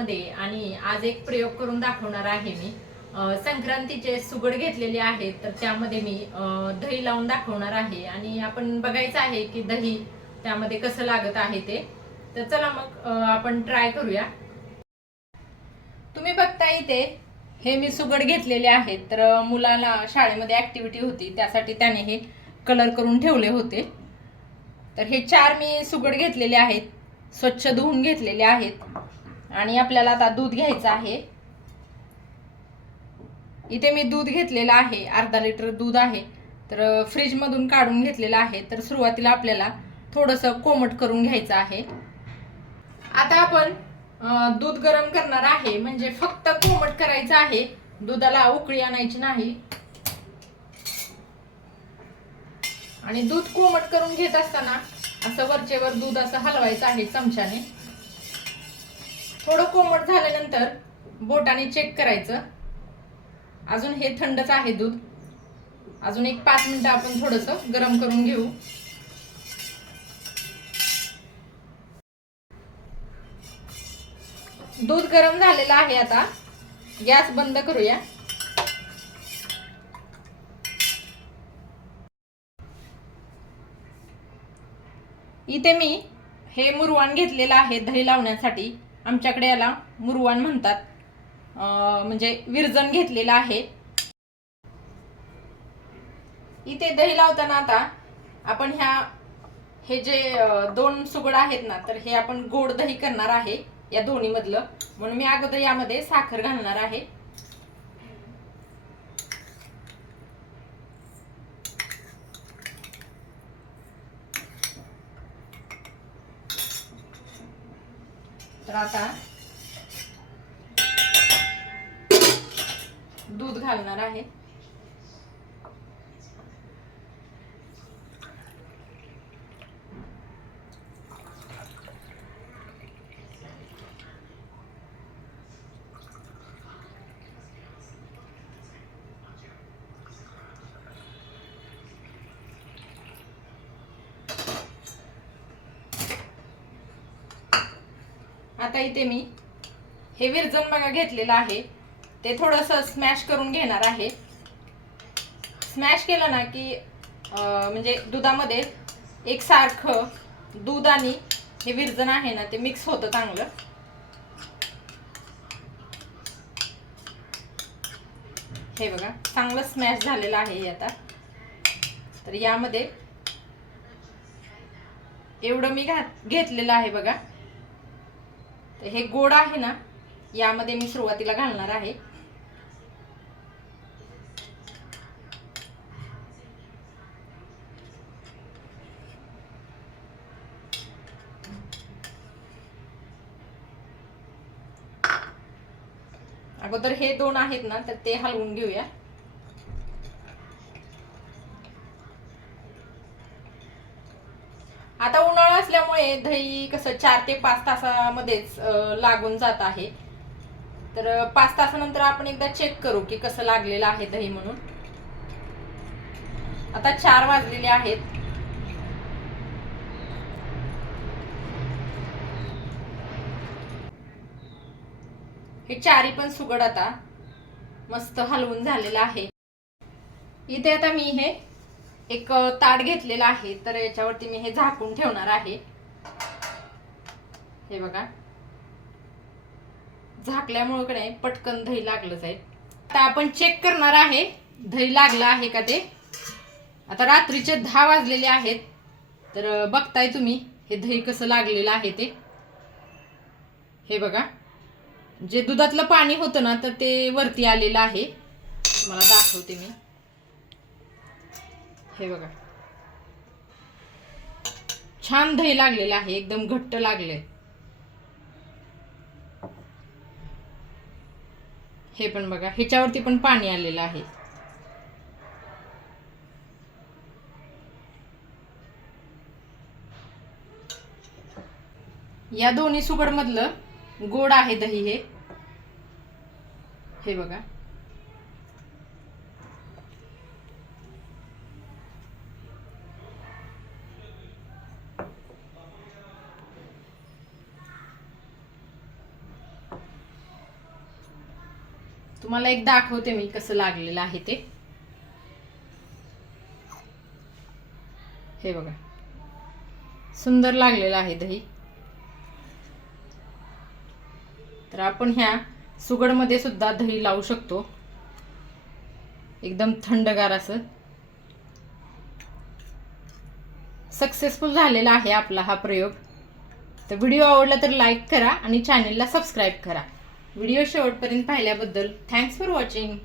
मध्ये आणि आज एक प्रयोग करून दाखवणार आहे मी। संक्रांतीचे सुगड घेतलेले आहेत तर त्यामध्ये मी दही लावून दाखवणार आहे आणि आपण बघायचं आहे की दही त्यामध्ये कसं लागत आहे ते। तर चला मग आपण ट्राय करूया। तुम्ही बघता इथे हे मी सुगड घेतलेले आहेत। तर मुलाला शाळेमध्ये ऍक्टिव्हिटी होती त्यासाठी त्याने हे कलर करून ठेवले होते। तर हे 4 मी सुगड घेतलेले आहेत, स्वच्छ धुवून घेतलेले आहेत आणि आपल्याला आता दूध घ्यायचं आहे। इथे मी दूध घेतलेलं आहे, अर्धा लिटर दूध आहे। तर फ्रीज मधून काढून घेतलेलं आहे। तर सुरुवातीला आपल्याला थोडंसं कोमट करून घ्यायचं आहे। आता आपण दूध गरम करणार आहे, म्हणजे फक्त कोमट करायचं आहे, दुधाला उकळी आणायची नाही। आणि दूध कोमट करून घेत असताना असं वरचेवर दूध असं हलवायचं आहे चमच्याने। थोडं कोमट झाल्यानंतर बोटाने चेक करायचं। अजून हे थंडच आहे दूध, अजून एक 5 मिनिटं आपण थोडंसं गरम करून घेऊ। दूध गरम झालेलं आहे, आता गॅस बंद करूया। इथे मी हे मुरवाण घेतलेलं आहे दही लावण्यासाठी, आमच्याकडे याला मुरवाण म्हणतात, म्हणजे विरजण घेतलेलं आहे। इथे दही लावताना आता आपण हे जे 2 सुगड आहेत ना, तर हे आपण गोड दही करणार आहे या दोन्ही मधलं, म्हणून मी अगोदर यामध्ये साखर घालणार आहे। तर आता दूध घालणार आहे। आता इथे मी हे विरजण बघा घेतलेलं आहे, ते थोडंसं स्मॅश करून घेणार आहे। स्मॅश केलं ना की म्हणजे दुधामध्ये एक सारखं दूध आणि हे विरजण आहे ना ते मिक्स होतं चांगलं। हे बघा चांगलं स्मॅश झालेलं आहे आता। तर यामध्ये एवढं मी घेतलेलं आहे बघा। तर हे गोड आहे ना, यामध्ये मी सुरुवातीला घालणार आहे। अगोदर हे 2 आहेत ना, तर ते हलवून घेऊया। आता उन्हाळा असल्यामुळे दही कसं 4 ते 5 तासामध्येच लागून जात आहे। तर 5 तासानंतर आपण एकदा चेक करू की कसं लागलेलं आहे दही म्हणून। आता 4 वाजलेले आहेत। हे 4ही पण सुगड आता मस्त हलवून झालेलं आहे। इथे आता मी हे एक ताट घेतलेलं आहे, तर याच्यावरती मी हे झाकून ठेवणार आहे। हे बघा झाकल्यामुळे कडे पटकन दही लागलं जाईल। आता आपण चेक करणार आहे दही लागलं आहे का ते। आता रात्रीचे 10 वाजलेले आहेत, तर बघताय तुम्ही हे दही कसं लागलेलं आहे ते। हे बघा जे दुधातलं पाणी होतं ना, तर ते वरती आलेलं आहे। तुम्हाला दाखवते मी। हे बघा छान दही लागलेलं आहे, एकदम घट्ट लागले। हे पण बघा ह्याच्यावरती पण पाणी आलेलं आहे। या दोन्ही सुगड मधलं गोड आहे दही हे बघा। तुम्हाला एक दाखवते मी कसं लागलेलं आहे ते. हे बघा, सुंदर लागलेलं आहे दही. तर आपण ह्या सुगडमध्ये सुद्धा दही लावू शकतो, एकदम थंडगार असं. सक्सेसफुल झालेला आहे आपला हा प्रयोग. तर व्हिडिओ आवडला तर लाईक करा आणि चॅनलला सबस्क्राईब करा. व्हिडिओ शेवटपर्यंत पाहिल्याबद्दल थँक्स फॉर वॉचिंग.